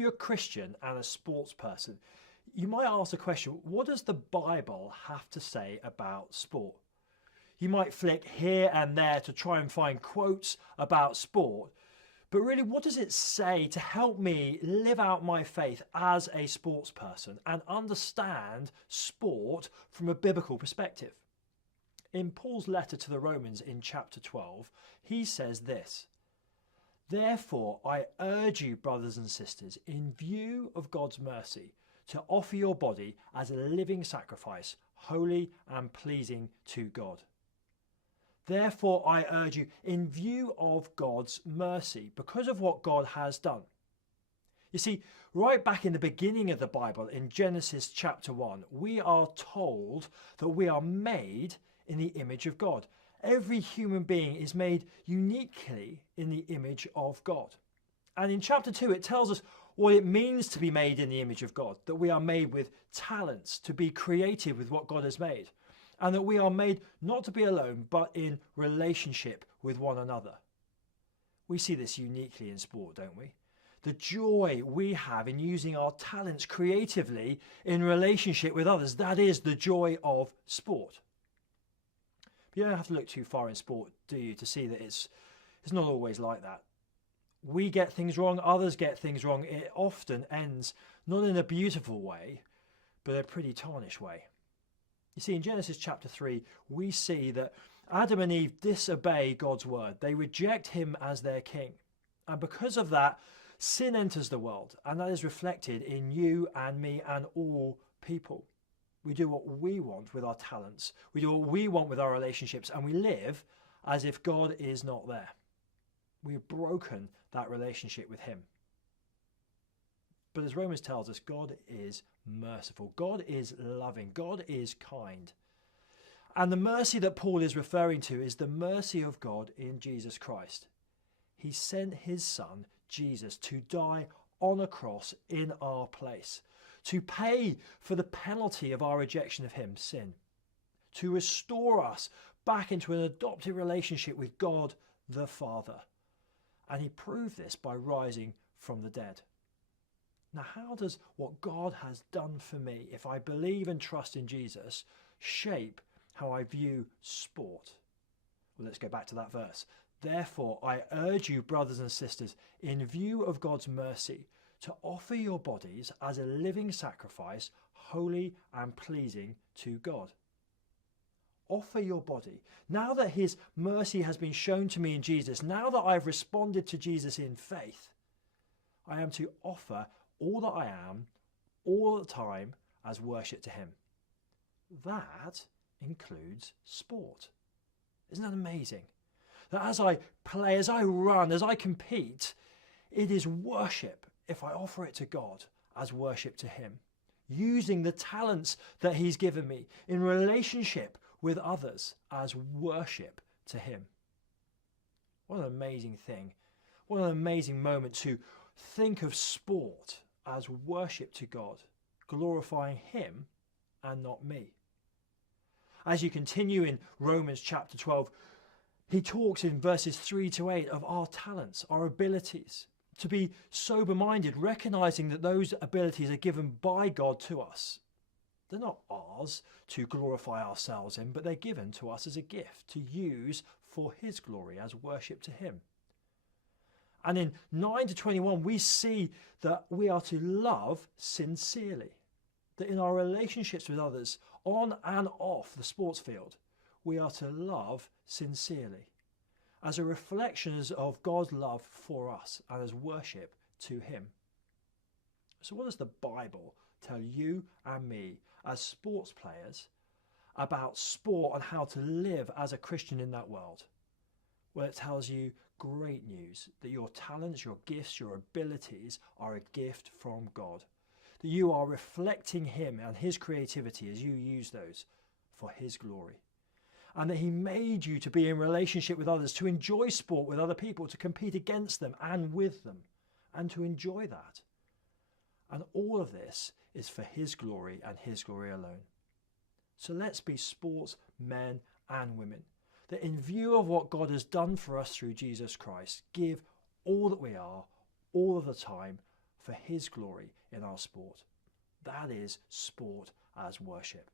you're a Christian and a sports person, you might ask the question, what does the Bible have to say about sport? You might flick here and there to try and find quotes about sport, but really, what does it say to help me live out my faith as a sports person and understand sport from a biblical perspective? In Paul's letter to the Romans in chapter 12, he says this: "Therefore, I urge you, brothers and sisters, in view of God's mercy, to offer your body as a living sacrifice, holy and pleasing to God." Therefore, I urge you, in view of God's mercy, because of what God has done. You see, right back in the beginning of the Bible, in Genesis chapter 1, we are told that we are made in the image of God. Every human being is made uniquely in the image of God. And in chapter 2, it tells us what it means to be made in the image of God, that we are made with talents to be creative with what God has made, and that we are made not to be alone, but in relationship with one another. We see this uniquely in sport, don't we? The joy we have in using our talents creatively in relationship with others, that is the joy of sport. But you don't have to look too far in sport, do you, to see that it's not always like that. We get things wrong, others get things wrong. It often ends not in a beautiful way, but a pretty tarnished way. You see, in Genesis chapter 3, we see that Adam and Eve disobey God's word. They reject him as their king. And because of that, sin enters the world, and that is reflected in you and me and all people. We do what we want with our talents. We do what we want with our relationships, and we live as if God is not there. We've broken that relationship with him. But as Romans tells us, God is merciful. God is loving. God is kind. And the mercy that Paul is referring to is the mercy of God in Jesus Christ. He sent his son, Jesus, to die on a cross in our place, to pay for the penalty of our rejection of him, sin, to restore us back into an adopted relationship with God the Father. And he proved this by rising from the dead. Now, how does what God has done for me, if I believe and trust in Jesus, shape how I view sport? Well, let's go back to that verse. Therefore, I urge you, brothers and sisters, in view of God's mercy, to offer your bodies as a living sacrifice, holy and pleasing to God. Offer your body. Now that his mercy has been shown to me in Jesus, now that I've responded to Jesus in faith, I am to offer all that I am, all the time, as worship to him. That includes sport. Isn't that amazing? That as I play, as I run, as I compete, it is worship if I offer it to God as worship to him, using the talents that he's given me in relationship with others as worship to him. What an amazing thing. What an amazing moment to think of sport as worship to God, glorifying him and not me. As you continue in Romans chapter 12, he talks in verses 3 to 8 of our talents, our abilities, to be sober-minded, recognizing that those abilities are given by God to us. They're not ours to glorify ourselves in, but they're given to us as a gift to use for his glory as worship to him. And in 9 to 21, we see that we are to love sincerely. That in our relationships with others, on and off the sports field, we are to love sincerely, as a reflection of God's love for us and as worship to him. So what does the Bible tell you and me as sports players about sport and how to live as a Christian in that world? Well, it tells you great news, that your talents, your gifts, your abilities are a gift from God. That you are reflecting him and his creativity as you use those for his glory. And that he made you to be in relationship with others, to enjoy sport with other people, to compete against them and with them, and to enjoy that. And all of this is for his glory and his glory alone. So let's be sports men and women, that in view of what God has done for us through Jesus Christ, give all that we are, all of the time, for His glory in our sport. That is sport as worship.